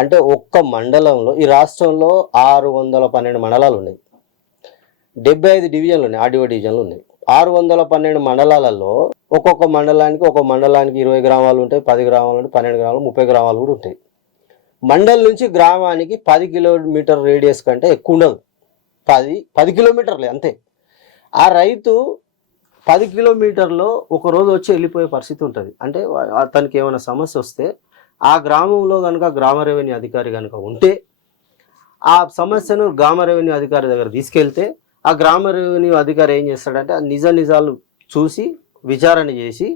అంటే ఒక్క మండలంలో, ఈ రాష్ట్రంలో 612 మండలాలు ఉన్నాయి, 75 డివిజన్లు ఉన్నాయి, ఆర్డీఓ డివిజన్లు ఉన్నాయి. 612 మండలాలలో ఒక్కొక్క మండలానికి 20 గ్రామాలు ఉంటాయి, 10 గ్రామాలు ఉంటాయి, 12 గ్రామాలు, 30 గ్రామాలు కూడా ఉంటాయి. మండల్ నుంచి గ్రామానికి 10 కిలోమీటర్ రేడియస్ కంటే ఎక్కువ ఉండదు. 10 కిలోమీటర్లే అంతే. ఆ రైతు 10 కిలోమీటర్లో ఒకరోజు వచ్చి వెళ్ళిపోయే పరిస్థితి ఉంటుంది. అంటే అతనికి ఏమైనా సమస్య వస్తే ఆ గ్రామంలో కనుక గ్రామ రెవెన్యూ అధికారి కనుక ఉంటే, ఆ సమస్యను గ్రామ రెవెన్యూ అధికారి దగ్గర తీసుకెళ్తే, ఆ గ్రామ రెవెన్యూ అధికారి ఏం చేస్తాడంటే నిజాలు చూసి విచారణ చేసి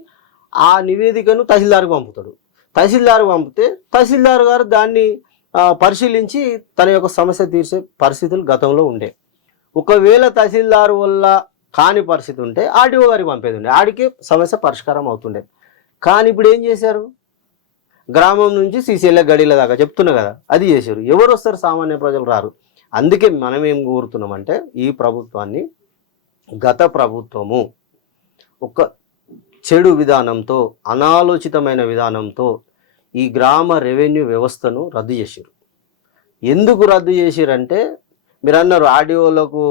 ఆ నివేదికను తహసీల్దార్కి పంపుతాడు. తహసీల్దార్కి పంపితే తహసీల్దార్ గారు దాన్ని పరిశీలించి తన యొక్క సమస్య తీర్చే పరిస్థితులు గతంలో ఉండే. ఒకవేళ తహసీల్దార్ వల్ల కాని పరిస్థితి ఉంటే ఆర్డీఓ గారికి పంపేది ఉండే, ఆడికి సమస్య పరిష్కారం అవుతుండే. కానీ ఇప్పుడు ఏం చేశారు? గ్రామం నుంచి సీసీఎల్ఏ గడిల దాకా చెప్తున్నా కదా, అది చేశారు. ఎవరు వస్తారు? సామాన్య ప్రజలు రారు. అందుకే మనం ఏం కోరుతున్నామంటే, ఈ ప్రభుత్వాన్ని, గత ప్రభుత్వము ఒక చెడు విధానంతో, అనాలోచితమైన విధానంతో ఈ గ్రామ రెవెన్యూ వ్యవస్థను రద్దు చేశారు. ఎందుకు రద్దు చేశారంటే, మీరు అన్నారు ఆర్డీఓలకు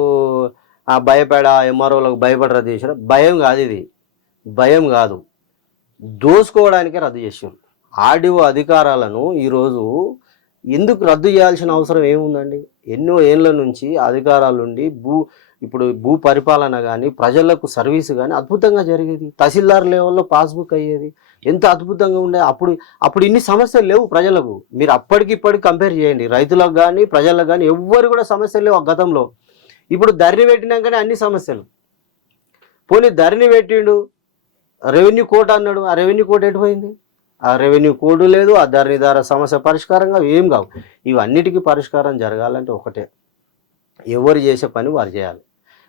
భయపడ, ఎంఆర్ఓలకు భయపడి రద్దు చేశారు. భయం కాదు, ఇది భయం కాదు, దోసుకోవడానికే రద్దు చేశారు. ఆర్డీఓ అధికారాలను ఈరోజు ఎందుకు రద్దు చేయాల్సిన అవసరం ఏముందండి? ఎన్నో ఏళ్ళ నుంచి అధికారాలుండి ఇప్పుడు భూ పరిపాలన కానీ ప్రజలకు సర్వీస్ కానీ అద్భుతంగా జరిగేది. తహసీల్దార్ లెవెల్లో పాస్బుక్ అయ్యేది, ఎంత అద్భుతంగా ఉండే. అప్పుడు ఇన్ని సమస్యలు లేవు ప్రజలకు. మీరు అప్పటికిప్పటికి కంపేర్ చేయండి, రైతులకు కానీ ప్రజలకు కానీ ఎవ్వరు కూడా సమస్యలు లేవు గతంలో. ఇప్పుడు ధరణి పెట్టినాకనే అన్ని సమస్యలు. పోనీ ధరణి పెట్టిండు, రెవెన్యూ కోర్టు అన్నాడు, ఆ రెవెన్యూ కోర్టు ఎటుపోయింది? ఆ రెవెన్యూ కోడ్ లేదు, ఆ ధరణిదార సమస్య పరిష్కారంగా ఏం కావు. ఇవన్నిటికీ పరిష్కారం జరగాలంటే ఒకటే, ఎవరు చేసే పని వారు చేయాలి.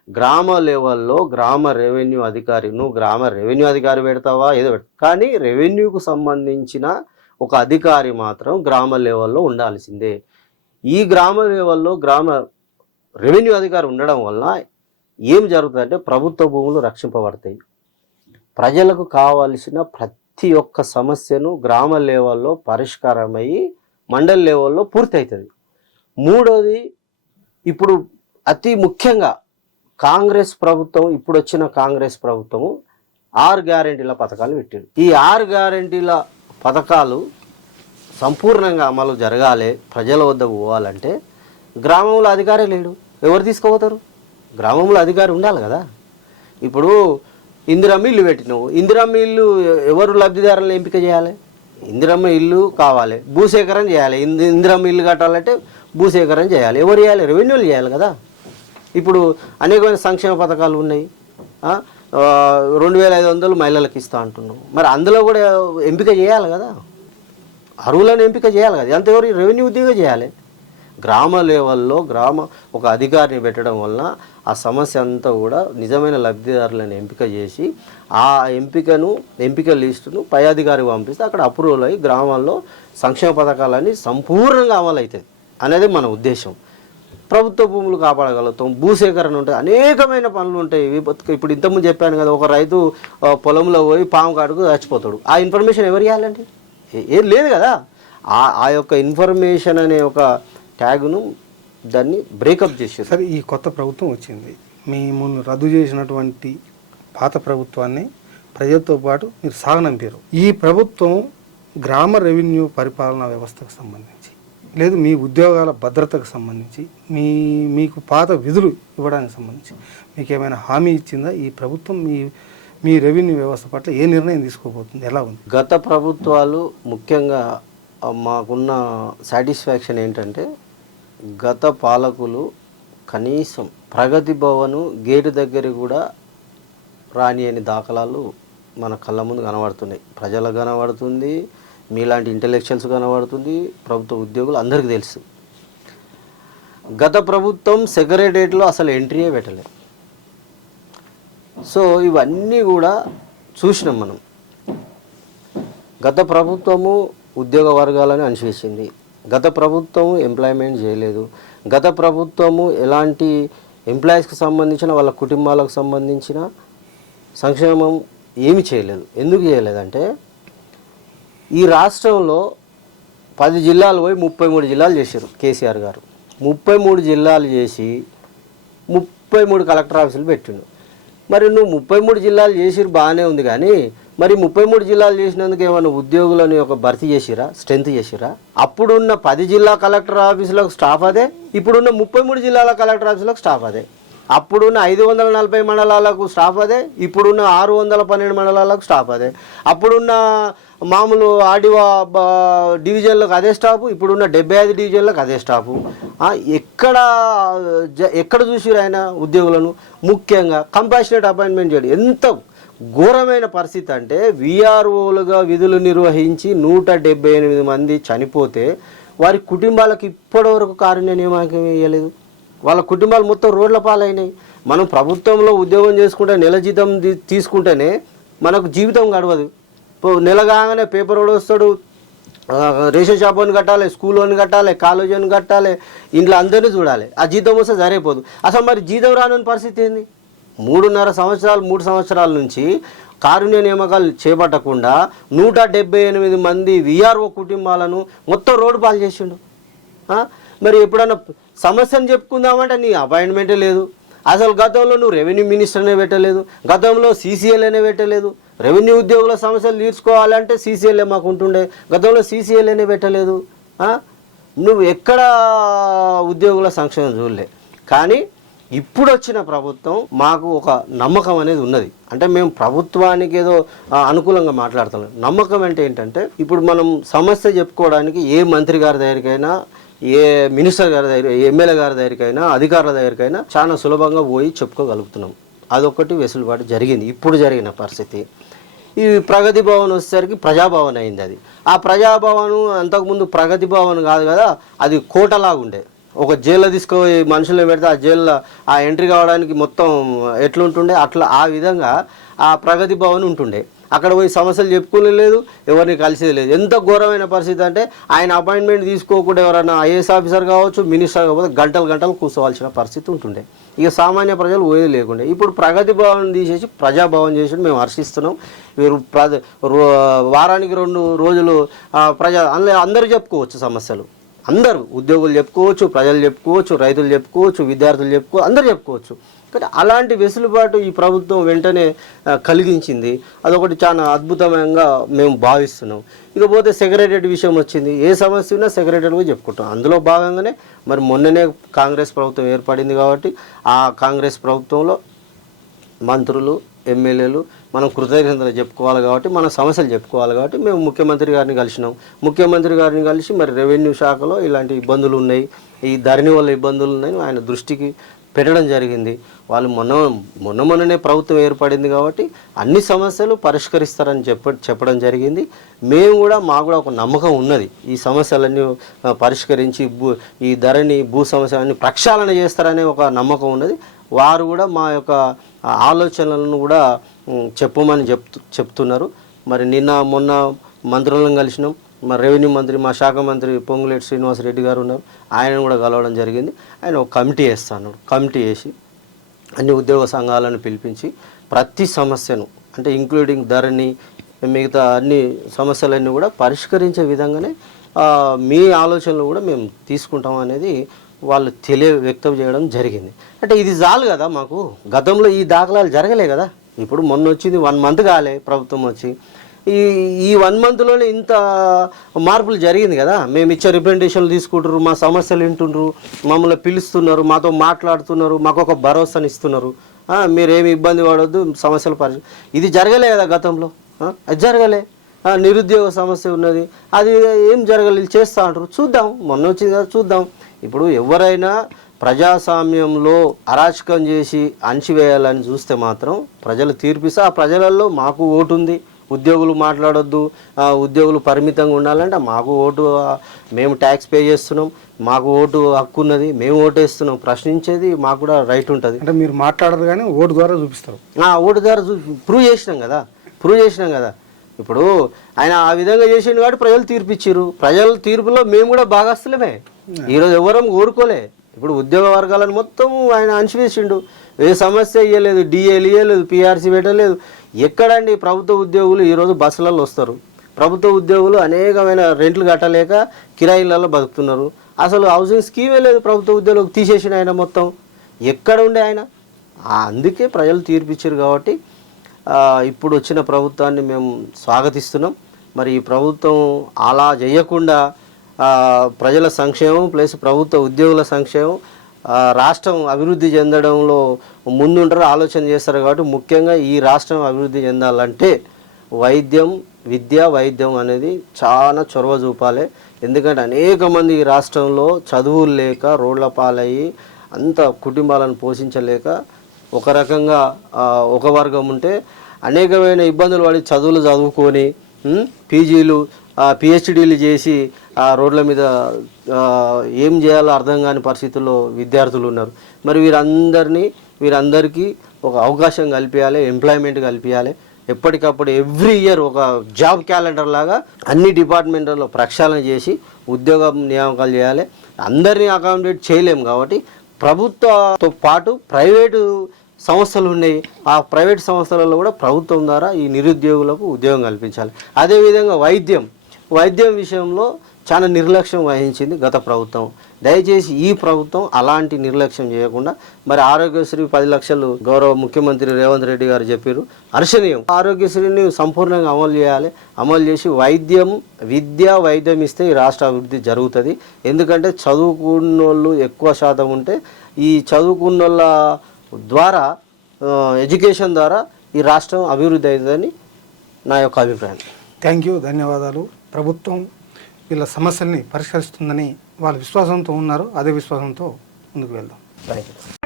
గ్రామ లెవెల్లో గ్రామ రెవెన్యూ అధికారి, నువ్వు గ్రామ రెవెన్యూ అధికారి పెడతావా ఏదో పెడతావు, కానీ రెవెన్యూకు సంబంధించిన ఒక అధికారి మాత్రం గ్రామ లెవెల్లో ఉండాల్సిందే. ఈ గ్రామ లెవెల్లో గ్రామ రెవెన్యూ అధికారి ఉండడం వల్ల ఏం జరుగుతుందంటే ప్రభుత్వ భూములు రక్షింపబడతాయి. ప్రజలకు కావాల్సిన ప్రతి ఒక్క సమస్యను గ్రామ లెవెల్లో పరిష్కారమయ్యి మండల్ లెవెల్లో పూర్తి అవుతుంది. మూడోది, ఇప్పుడు అతి ముఖ్యంగా కాంగ్రెస్ ప్రభుత్వం, ఇప్పుడు వచ్చిన కాంగ్రెస్ ప్రభుత్వము 6 గ్యారెంటీల పథకాలు పెట్టింది. ఈ 6 గ్యారెంటీల పథకాలు సంపూర్ణంగా అమలు జరగాలి, ప్రజల వద్దకు పోవాలంటే గ్రామంలో అధికారే లేడు. ఎవరు తీసుకుపోతారు? గ్రామంలో అధికారి ఉండాలి కదా. ఇప్పుడు ఇందిరమ్మ ఇల్లు పెట్టినావు, ఇందిరమ్మ ఇల్లు ఎవరు లబ్ధిదారులను ఎంపిక చేయాలి? ఇందిరమ్మ ఇల్లు కావాలి, భూసేకరణ చేయాలి. ఇందిరమ్మ ఇల్లు కట్టాలంటే భూసేకరణ చేయాలి. ఎవరు చేయాలి? రెవెన్యూలు చేయాలి కదా. ఇప్పుడు అనేకమైన సంక్షేమ పథకాలు ఉన్నాయి. 2500 మహిళలకు ఇస్తా అంటున్నావు, మరి అందులో కూడా ఎంపిక చేయాలి కదా, అర్హులను ఎంపిక చేయాలి కదా. అంత ఎవరు? రెవెన్యూ ఉద్యోగం చేయాలి. గ్రామ లెవెల్లో ఒక అధికారిని పెట్టడం వలన ఆ సమస్య అంతా కూడా నిజమైన లబ్ధిదారులను ఎంపిక చేసి ఆ ఎంపిక లిస్టును పై అధికారికి పంపిస్తే అక్కడ అప్రూవల్ అయ్యి గ్రామాల్లో సంక్షేమ పథకాలన్నీ సంపూర్ణంగా అమలు అవుతుంది అనేది మన ఉద్దేశం. ప్రభుత్వ భూములు కాపాడగలుగుతాం, భూసేకరణ ఉంటాయి, అనేకమైన పనులు ఉంటాయి. ఇప్పుడు ఇంతకుముందు చెప్పాను కదా, ఒక రైతు పొలంలో పోయి పాము కాడుకు చచ్చిపోతాడు. ఆ ఇన్ఫర్మేషన్ ఎవరు ఇవ్వాలండి? ఏం లేదు కదా. ఆ యొక్క ఇన్ఫర్మేషన్ అనే ఒక ట్యాగ్ను దాన్ని బ్రేకప్ చేసేది. సరే, ఈ కొత్త ప్రభుత్వం వచ్చింది, మీ ముందు రద్దు చేసినటువంటి పాత ప్రభుత్వాన్ని ప్రజలతో పాటు మీరు సాగనంపారు. ఈ ప్రభుత్వం గ్రామ రెవెన్యూ పరిపాలనా వ్యవస్థకు సంబంధించి, లేదు మీ ఉద్యోగాల భద్రతకు సంబంధించి, మీకు పాత విధులు ఇవ్వడానికి సంబంధించి మీకు ఏమైనా హామీ ఇచ్చిందా? ఈ ప్రభుత్వం మీ రెవెన్యూ వ్యవస్థ పట్ల ఏ నిర్ణయం తీసుకోబోతుంది, ఎలా ఉంది? గత ప్రభుత్వాలు ముఖ్యంగా మాకున్న సాటిస్ఫాక్షన్ ఏంటంటే, గత పాలకులు కనీసం ప్రగతి భవన్ గేటు దగ్గర కూడా రాని అని దాఖలాలు మన కళ్ళ ముందు కనబడుతున్నాయి. ప్రజలకు కనబడుతుంది, మీలాంటి ఇంటెలెక్చువల్స్ కనబడుతుంది, ప్రభుత్వ ఉద్యోగులు అందరికీ తెలుసు. గత ప్రభుత్వం సెక్రటరియట్లో అసలు ఎంట్రీయే పెట్టలేదు. సో ఇవన్నీ కూడా చూసినాం మనం. గత ప్రభుత్వము ఉద్యోగ వర్గాలను అణిచివేసింది, గత ప్రభుత్వము ఎంప్లాయ్మెంట్ చేయలేదు, గత ప్రభుత్వము ఎలాంటి ఎంప్లాయీస్కి సంబంధించిన వాళ్ళ కుటుంబాలకు సంబంధించిన సంక్షేమం ఏమి చేయలేదు. ఎందుకు చేయలేదంటే, ఈ రాష్ట్రంలో 10 జిల్లాలు పోయి 33 జిల్లాలు చేశారు కేసీఆర్ గారు. 33 జిల్లాలు చేసి 33 కలెక్టర్ ఆఫీసులు పెట్టిండు. మరి నువ్వు 33 జిల్లాలు చేసిరు బాగానే ఉంది, కానీ మరి 33 జిల్లాలు చేసినందుకు ఏమైనా ఉద్యోగులని ఒక భర్తీ చేసిరా, స్ట్రెంత్ చేసిరా? అప్పుడున్న 10 జిల్లా కలెక్టర్ ఆఫీసులకు స్టాఫ్ అదే, ఇప్పుడున్న 33 జిల్లాల కలెక్టర్ ఆఫీసులకు స్టాఫ్ అదే. అప్పుడున్న 540 మండలాలకు స్టాఫ్ అదే, ఇప్పుడున్న 612 మండలాలకు స్టాఫ్ అదే. అప్పుడున్న మామూలు ఆర్డీఓ డివిజన్లకు అదే స్టాఫ్, ఇప్పుడున్న 75 డివిజన్లకు అదే స్టాఫ్. ఎక్కడ చూసిరు ఆయన ఉద్యోగులను? ముఖ్యంగా కంపాషనేట్ అపాయింట్మెంట్ చేయడం. ఎంత ఘోరమైన పరిస్థితి అంటే, విఆర్ఓలుగా విధులు నిర్వహించి 178 మంది చనిపోతే వారి కుటుంబాలకు ఇప్పటివరకు కారుణ్య నియామకం వేయలేదు. వాళ్ళ కుటుంబాలు మొత్తం రోడ్ల పాలైనాయి. మనం ప్రభుత్వంలో ఉద్యోగం చేసుకుంటే నెల జీతం తీసుకుంటేనే మనకు జీవితం గడవదు. నెల కాగానే పేపర్ వాడు వస్తాడు, రేషన్ షాప్ అని కట్టాలి, స్కూల్ అని కట్టాలి, కాలేజ్ అని కట్టాలి, ఇంట్లో అందరినీ చూడాలి. ఆ జీతం వస్తే సరిపోదు. అసలు మరి జీతం రాని పరిస్థితి ఏంది? 3 సంవత్సరాల నుంచి కారుణ్య నియామకాలు చేపట్టకుండా 178 మంది విఆర్ఓ కుటుంబాలను మొత్తం రోడ్డు పాలు చేసిండు. మరి ఎప్పుడన్నా సమస్యను చెప్పుకుందామంటే నీ అపాయింట్మెంటే లేదు. అసలు గతంలో నువ్వు రెవెన్యూ మినిస్టర్నే పెట్టలేదు, గతంలో సీసీఎల్ఏనే పెట్టలేదు. రెవెన్యూ ఉద్యోగుల సమస్యలు తీర్చుకోవాలంటే సీసీఎల్ఏ మాకు ఉంటుండే, గతంలో సీసీఎల్ఏనే పెట్టలేదు. నువ్వు ఎక్కడ ఉద్యోగుల సంక్షేమం చూడలే. కానీ ఇప్పుడు వచ్చిన ప్రభుత్వం మాకు ఒక నమ్మకం అనేది ఉన్నది. అంటే మేము ప్రభుత్వానికి ఏదో అనుకూలంగా మాట్లాడుతున్నాం. నమ్మకం అంటే ఏంటంటే ఇప్పుడు మనం సమస్య చెప్పుకోవడానికి ఏ మంత్రి గారి దగ్గరికైనా, ఏ మినిస్టర్ గారి దగ్గర, ఎమ్మెల్యే గారి దగ్గరికైనా, అధికారుల దగ్గరికైనా చాలా సులభంగా పోయి చెప్పుకోగలుగుతున్నాం. అదొకటి వెసులుబాటు జరిగింది ఇప్పుడు జరిగిన పరిస్థితి. ఈ ప్రగతి భవన్ వచ్చేసరికి ప్రజాభవన్ అయింది. అది ఆ ప్రజాభవన్ అంతకుముందు ప్రగతి భవన్ కాదు కదా, అది కోటలాగుండే. ఒక జైల్లో తీసుకుపోయి మనుషులను పెడితే ఆ జైల్లో ఆ ఎంట్రీ కావడానికి మొత్తం ఎట్లుంటుండే అట్లా ఆ విధంగా ఆ ప్రగతి భవన్ ఉంటుండే. అక్కడ పోయి సమస్యలు చెప్పుకునే లేదు, ఎవరిని కలిసేది లేదు. ఎంత ఘోరమైన పరిస్థితి అంటే ఆయన అపాయింట్మెంట్ తీసుకోకుండా ఎవరైనా ఐఏఎస్ ఆఫీసర్ కావచ్చు, మినిస్టర్ కావచ్చు, గంటలు గంటలు కూర్చోవాల్సిన పరిస్థితి ఉంటుండే. ఇక సామాన్య ప్రజలు పోయేది లేకుండే. ఇప్పుడు ప్రగతి భవన్ తీసేసి ప్రజాభవన్ చేసి మేము హర్షిస్తున్నాం. వీరు వారానికి 2 రోజులు అందరూ చెప్పుకోవచ్చు సమస్యలు. అందరూ ఉద్యోగులు చెప్పుకోవచ్చు, ప్రజలు చెప్పుకోవచ్చు, రైతులు చెప్పుకోవచ్చు, విద్యార్థులు చెప్పుకోవచ్చు, అందరూ చెప్పుకోవచ్చు. కానీ అలాంటి వెసులుబాటు ఈ ప్రభుత్వం వెంటనే కలిగించింది. అదొకటి చాలా అద్భుతంగా మేము భావిస్తున్నాం. ఇకపోతే సెక్రటరీ విషయం వచ్చింది. ఏ సమస్య ఉన్నా సెక్రటరీగా చెప్పుకుంటాం. అందులో భాగంగానే మరి మొన్ననే కాంగ్రెస్ ప్రభుత్వం ఏర్పడింది కాబట్టి ఆ కాంగ్రెస్ ప్రభుత్వంలో మంత్రులు, ఎమ్మెల్యేలు మనం కృతజ్ఞతలు చెప్పుకోవాలి కాబట్టి, మన సమస్యలు చెప్పుకోవాలి కాబట్టి మేము ముఖ్యమంత్రి గారిని కలిసినాం. ముఖ్యమంత్రి గారిని కలిసి మరి రెవెన్యూ శాఖలో ఇలాంటి ఇబ్బందులు ఉన్నాయి, ఈ ధరణి వల్ల ఇబ్బందులు ఉన్నాయి ఆయన దృష్టికి పెట్టడం జరిగింది. వాళ్ళు మొన్ననే ప్రభుత్వం ఏర్పడింది కాబట్టి అన్ని సమస్యలు పరిష్కరిస్తారని చెప్పడం జరిగింది. మేము కూడా మాకు కూడా ఒక నమ్మకం ఉన్నది, ఈ సమస్యలన్నీ పరిష్కరించి ఈ ధరణి భూ సమస్యలన్నీ ప్రక్షాళన చేస్తారనే ఒక నమ్మకం ఉన్నది. వారు కూడా మా యొక్క ఆలోచనలను కూడా చెప్పమని చెప్తున్నారు. మరి మొన్న మంత్రులను కలిసినాం. మరి రెవెన్యూ మంత్రి, మా శాఖ మంత్రి పొంగులేటి శ్రీనివాసరెడ్డి గారు ఉన్నారు, ఆయనను కూడా కలవడం జరిగింది. ఆయన ఒక కమిటీ వేస్తాను. కమిటీ వేసి అన్ని ఉద్యోగ సంఘాలను పిలిపించి ప్రతి సమస్యను అంటే ఇంక్లూడింగ్ ధరణి మిగతా అన్ని సమస్యలన్నీ కూడా పరిష్కరించే విధంగానే మీ ఆలోచనలు కూడా మేము తీసుకుంటాం అనేది వాళ్ళు వ్యక్తం చేయడం జరిగింది. అంటే ఇది చాలు కదా, మాకు గతంలో ఈ దాఖలాలు జరగలే కదా. ఇప్పుడు మొన్న వచ్చింది 1 మంత్ కాలే ప్రభుత్వం వచ్చి, ఈ 1 మంత్లోనే ఇంత మార్పులు జరిగింది కదా. మేము ఇచ్చే రిప్రజెంటేషన్లు తీసుకుంటారు, మా సమస్యలు వింటున్నారు, మమ్మల్ని పిలుస్తున్నారు, మాతో మాట్లాడుతున్నారు, మాకు ఒక భరోసాని ఇస్తున్నారు. మీరేమి ఇబ్బంది పడవద్దు, సమస్యలు ఇది జరగలే కదా గతంలో. అది జరగలే. నిరుద్యోగ సమస్య ఉన్నది, అది ఏం జరగలేదు, చేస్తూ అంటారు. చూద్దాం, మొన్న వచ్చింది కదా, చూద్దాం. ఇప్పుడు ఎవరైనా ప్రజాస్వామ్యంలో అరాచకం చేసి అణచివేయాలని చూస్తే మాత్రం ప్రజలు తీర్పిస్తే ఆ ప్రజలలో మాకు ఓటు ఉంది. ఉద్యోగులు మాట్లాడొద్దు, ఉద్యోగులు పరిమితంగా ఉండాలంటే మాకు ఓటు, మేము ట్యాక్స్ పే చేస్తున్నాం, మాకు ఓటు హక్కు ఉన్నది, మేము ఓటేస్తున్నాం. ప్రశ్నించేది మాకు కూడా రైట్ ఉంటుంది. అంటే మీరు మాట్లాడరు కానీ ఓటు ద్వారా చూపిస్తారు. ఓటు ద్వారా ప్రూవ్ చేసినాం కదా. ఇప్పుడు ఆయన ఆ విధంగా చేసిండు కాబట్టి ప్రజలు తీర్పిచ్చారు. ప్రజల తీర్పులో మేము కూడా భాగస్తులమే. ఈరోజు ఎవరం కోరుకోలే. ఇప్పుడు ఉద్యోగ వర్గాలను మొత్తం ఆయన అణచివేసిండు. ఏ సమస్య ఇవ్వలేదు, డిఏలు ఇవ్వలేదు, పిఆర్సీ పెట్టలేదు. ఎక్కడండి ప్రభుత్వ ఉద్యోగులు ఈరోజు బస్సులలో వస్తారు. ప్రభుత్వ ఉద్యోగులు అనేకమైన రెంట్లు కట్టలేక కిరాయిలలో బతుకుతున్నారు. అసలు హౌసింగ్ స్కీమే లేదు ప్రభుత్వ ఉద్యోగులకు, తీసేసిన ఆయన మొత్తం. ఎక్కడ ఉండే ఆయన? అందుకే ప్రజలు తీర్పిచ్చారు కాబట్టి ఇప్పుడు వచ్చిన ప్రభుత్వాన్ని మేము స్వాగతిస్తున్నాం. మరి ఈ ప్రభుత్వం అలా చేయకుండా ప్రజల సంక్షేమం ప్లస్ ప్రభుత్వ ఉద్యోగుల సంక్షేమం, రాష్ట్రం అభివృద్ధి చెందడంలో ముందుంటారు, ఆలోచన చేస్తారు. కాబట్టి ముఖ్యంగా ఈ రాష్ట్రం అభివృద్ధి చెందాలంటే వైద్యం అనేది చాలా చొరవ చూపాలి. ఎందుకంటే అనేక మంది ఈ రాష్ట్రంలో చదువులు లేక రోడ్ల పాలయ్యి అంత కుటుంబాలను పోషించలేక ఒక రకంగా ఒక వర్గం ఉంటే అనేకమైన ఇబ్బందులు పడి చదువులు చదువుకొని పీజీలు పిహెచ్డీలు చేసి రోడ్ల మీద ఏం చేయాలో అర్థం కాని పరిస్థితుల్లో విద్యార్థులు ఉన్నారు. మరి వీరందరికీ ఒక అవకాశం కల్పించాలి, ఎంప్లాయ్మెంట్ కల్పించాలి. ఎప్పటికప్పుడు ఎవ్రీ ఇయర్ ఒక జాబ్ క్యాలెండర్ లాగా అన్ని డిపార్ట్మెంట్లలో ప్రక్షాళన చేసి ఉద్యోగ నియామకాలు చేయాలి. అందరినీ అకామిడేట్ చేయలేము కాబట్టి ప్రభుత్వంతో పాటు ప్రైవేటు సంస్థలు ఉన్నాయి. ఆ ప్రైవేట్ సంస్థలలో కూడా ప్రభుత్వం ద్వారా ఈ నిరుద్యోగులకు ఉద్యోగం కల్పించాలి. అదేవిధంగా వైద్యం విషయంలో చాలా నిర్లక్ష్యం వహించింది గత ప్రభుత్వం. దయచేసి ఈ ప్రభుత్వం అలాంటి నిర్లక్ష్యం చేయకుండా మరి ఆరోగ్యశ్రీ 10 లక్షలు గౌరవ ముఖ్యమంత్రి రేవంత్ రెడ్డి గారు చెప్పారు, హర్షణీయం. ఆరోగ్యశ్రీని సంపూర్ణంగా అమలు చేయాలి. అమలు చేసి వైద్యం ఇస్తే ఈ రాష్ట్ర అభివృద్ధి జరుగుతుంది. ఎందుకంటే చదువుకున్నోళ్ళు ఎక్కువ శాతం ఉంటే ఈ చదువుకున్నోళ్ళ ద్వారా ఎడ్యుకేషన్ ద్వారా ఈ రాష్ట్రం అభివృద్ధి అవుతుందని నా యొక్క అభిప్రాయం. థ్యాంక్ యూ, ధన్యవాదాలు. ప్రభుత్వం వీళ్ళ సమస్యల్ని పరిష్కరిస్తుందని వాళ్ళ విశ్వాసంతో ఉన్నారు. అదే విశ్వాసంతో ముందుకు వెళ్దాం. Thank you.